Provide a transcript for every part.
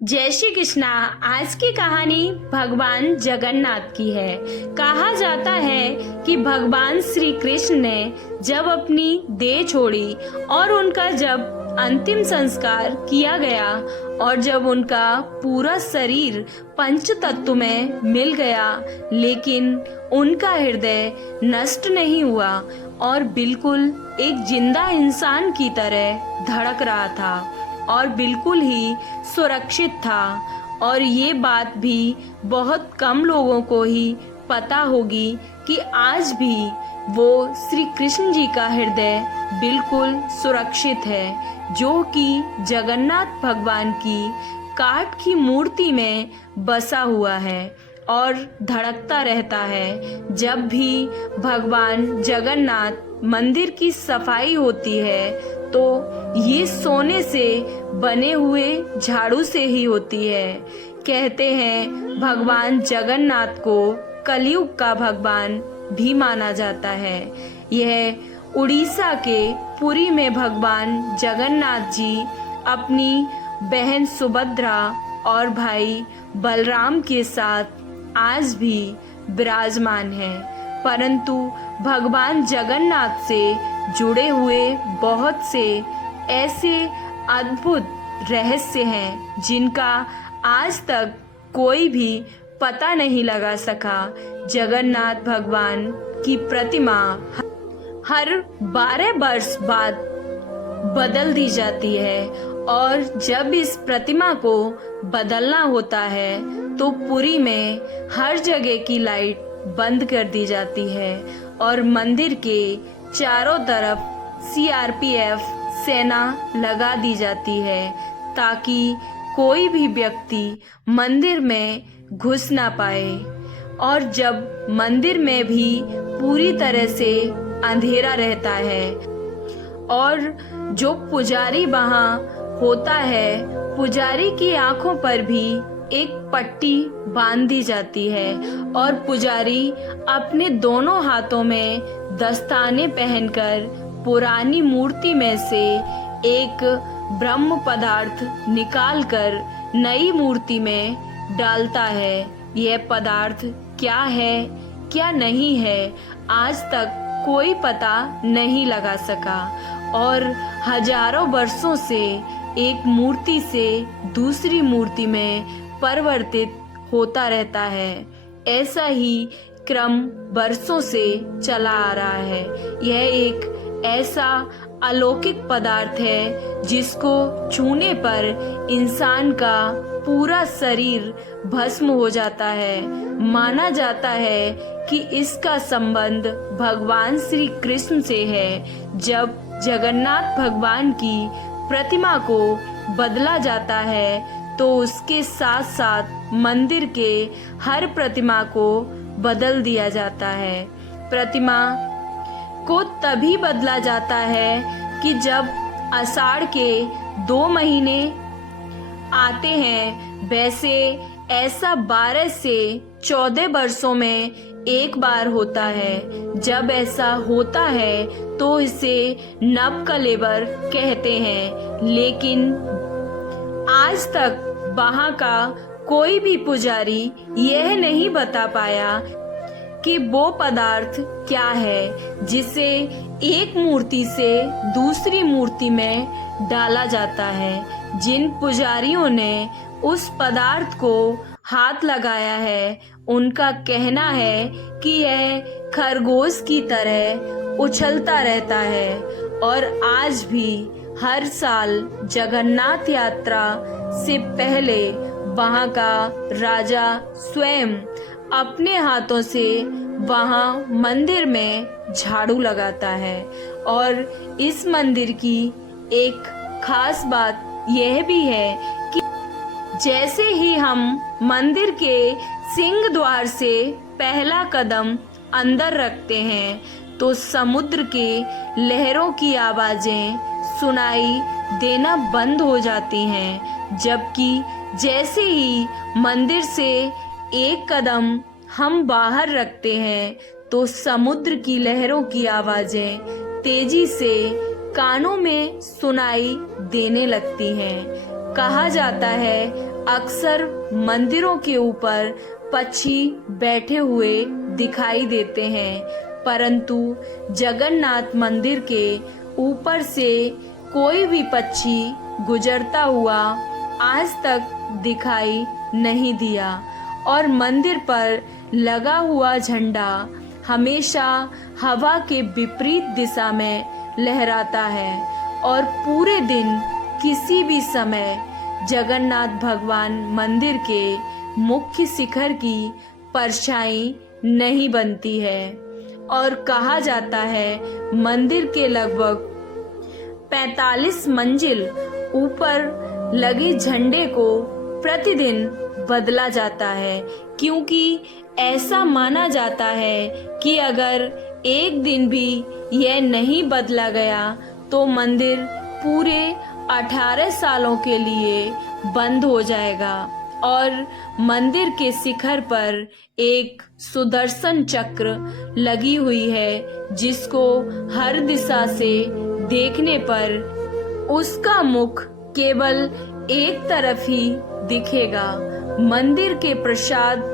जय श्री कृष्णा। आज की कहानी भगवान जगन्नाथ की है। कहा जाता है कि भगवान श्री कृष्ण ने जब अपनी देह छोड़ी और उनका जब अंतिम संस्कार किया गया और जब उनका पूरा शरीर पंच तत्व में मिल गया, लेकिन उनका हृदय नष्ट नहीं हुआ और बिल्कुल एक जिंदा इंसान की तरह धड़क रहा था और बिल्कुल ही सुरक्षित था। और ये बात भी बहुत कम लोगों को ही पता होगी कि आज भी वो श्री कृष्ण जी का हृदय बिल्कुल सुरक्षित है, जो कि जगन्नाथ भगवान की काठ की मूर्ति में बसा हुआ है और धड़कता रहता है। जब भी भगवान जगन्नाथ मंदिर की सफाई होती है तो ये सोने से बने हुए झाड़ू से ही होती है। कहते हैं भगवान जगन्नाथ को कलयुग का भगवान भी माना जाता है। यह उड़ीसा के पुरी में भगवान जगन्नाथ जी अपनी बहन सुभद्रा और भाई बलराम के साथ आज भी विराजमान है। परंतु भगवान जगन्नाथ से जुड़े हुए बहुत से ऐसे अद्भुत रहस्य हैं जिनका आज तक कोई भी पता नहीं लगा सका। जगन्नाथ भगवान की प्रतिमा हर 12 वर्ष बाद बदल दी जाती है और जब इस प्रतिमा को बदलना होता है तो पुरी में हर जगह की लाइट बंद कर दी जाती है और मंदिर के चारों तरफ सीआरपीएफ सेना लगा दी जाती है ताकि कोई भी व्यक्ति मंदिर में घुस ना पाए। और जब मंदिर में भी पूरी तरह से अंधेरा रहता है और जो पुजारी वहाँ होता है, पुजारी की आंखों पर भी एक पट्टी बांध दी जाती है और पुजारी अपने दोनों हाथों में दस्ताने पहनकर पुरानी मूर्ति में से एक ब्रह्म पदार्थ निकालकर नई मूर्ति में डालता है। यह पदार्थ क्या है क्या नहीं है आज तक कोई पता नहीं लगा सका और हजारों वर्षों से एक मूर्ति से दूसरी मूर्ति में परिवर्तित होता रहता है। ऐसा ही क्रम वर्षों से चला आ रहा है। यह एक ऐसा अलौकिक पदार्थ है जिसको छूने पर इंसान का पूरा शरीर भस्म हो जाता है। माना जाता है कि इसका संबंध भगवान श्री कृष्ण से है। जब जगन्नाथ भगवान की प्रतिमा को बदला जाता है तो उसके साथ साथ मंदिर के हर प्रतिमा को बदल दिया जाता है। प्रतिमा को तभी बदला जाता है कि जब आषाढ़ के 2 महीने आते हैं। वैसे ऐसा 12 से 14 वर्षों में एक बार होता है। जब ऐसा होता है तो इसे नव कलेवर कहते हैं, लेकिन आज तक वहाँ का कोई भी पुजारी यह नहीं बता पाया कि वो पदार्थ क्या है जिसे एक मूर्ति से दूसरी मूर्ति में डाला जाता है। जिन पुजारियों ने उस पदार्थ को हाथ लगाया है उनका कहना है कि यह खरगोश की तरह उछलता रहता है और आज भी हर साल जगन्नाथ यात्रा से पहले वहाँ का राजा स्वयं अपने हाथों से वहाँ मंदिर में झाड़ू लगाता है। और इस मंदिर की एक खास बात यह भी है कि जैसे ही हम मंदिर के सिंह द्वार से पहला कदम अंदर रखते हैं तो समुद्र के लहरों की आवाजें सुनाई देना बंद हो जाती हैं, जबकि जैसे ही मंदिर से एक कदम हम बाहर रखते हैं तो समुद्र की लहरों की आवाजें तेजी से कानों में सुनाई देने लगती हैं। कहा जाता है अक्सर मंदिरों के ऊपर पक्षी बैठे हुए दिखाई देते हैं, परंतु जगन्नाथ मंदिर के ऊपर से कोई भी पक्षी गुजरता हुआ आज तक दिखाई नहीं दिया और मंदिर पर लगा हुआ झंडा हमेशा हवा के विपरीत दिशा में लहराता है और पूरे दिन किसी भी समय जगन्नाथ भगवान मंदिर के मुख्य शिखर की परछाई नहीं बनती है। और कहा जाता है मंदिर के लगभग 45 मंजिल ऊपर लगे झंडे को प्रतिदिन बदला जाता है, क्योंकि ऐसा माना जाता है कि अगर एक दिन भी यह नहीं बदला गया तो मंदिर पूरे 18 सालों के लिए बंद हो जाएगा। और मंदिर के शिखर पर एक सुदर्शन चक्र लगी हुई है, जिसको हर दिशा से देखने पर उसका मुख केवल एक तरफ ही दिखेगा। मंदिर के प्रसाद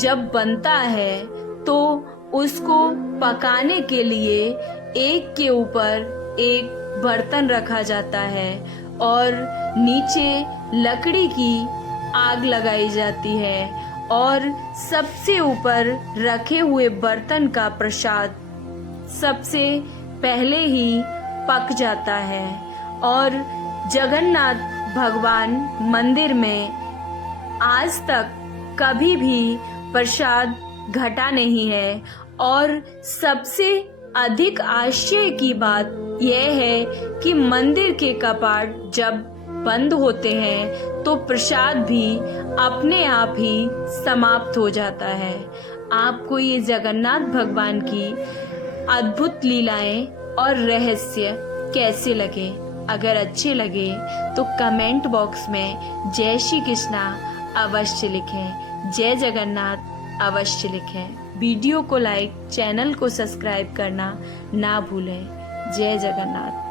जब बनता है तो उसको पकाने के लिए एक के ऊपर एक बर्तन रखा जाता है और नीचे लकड़ी की आग लगाई जाती है और सबसे ऊपर रखे हुए बर्तन का प्रसाद सबसे पहले ही पक जाता है। और जगन्नाथ भगवान मंदिर में आज तक कभी भी प्रसाद घटा नहीं है। और सबसे अधिक आश्चर्य की बात यह है कि मंदिर के कपाट जब बंद होते हैं तो प्रसाद भी अपने आप ही समाप्त हो जाता है। आपको ये जगन्नाथ भगवान की अद्भुत लीलाएं और रहस्य कैसे लगे? अगर अच्छे लगे तो कमेंट बॉक्स में जय श्री कृष्णा अवश्य लिखें, जय जगन्नाथ अवश्य लिखें। वीडियो को लाइक, चैनल को सब्सक्राइब करना ना भूलें। जय जगन्नाथ।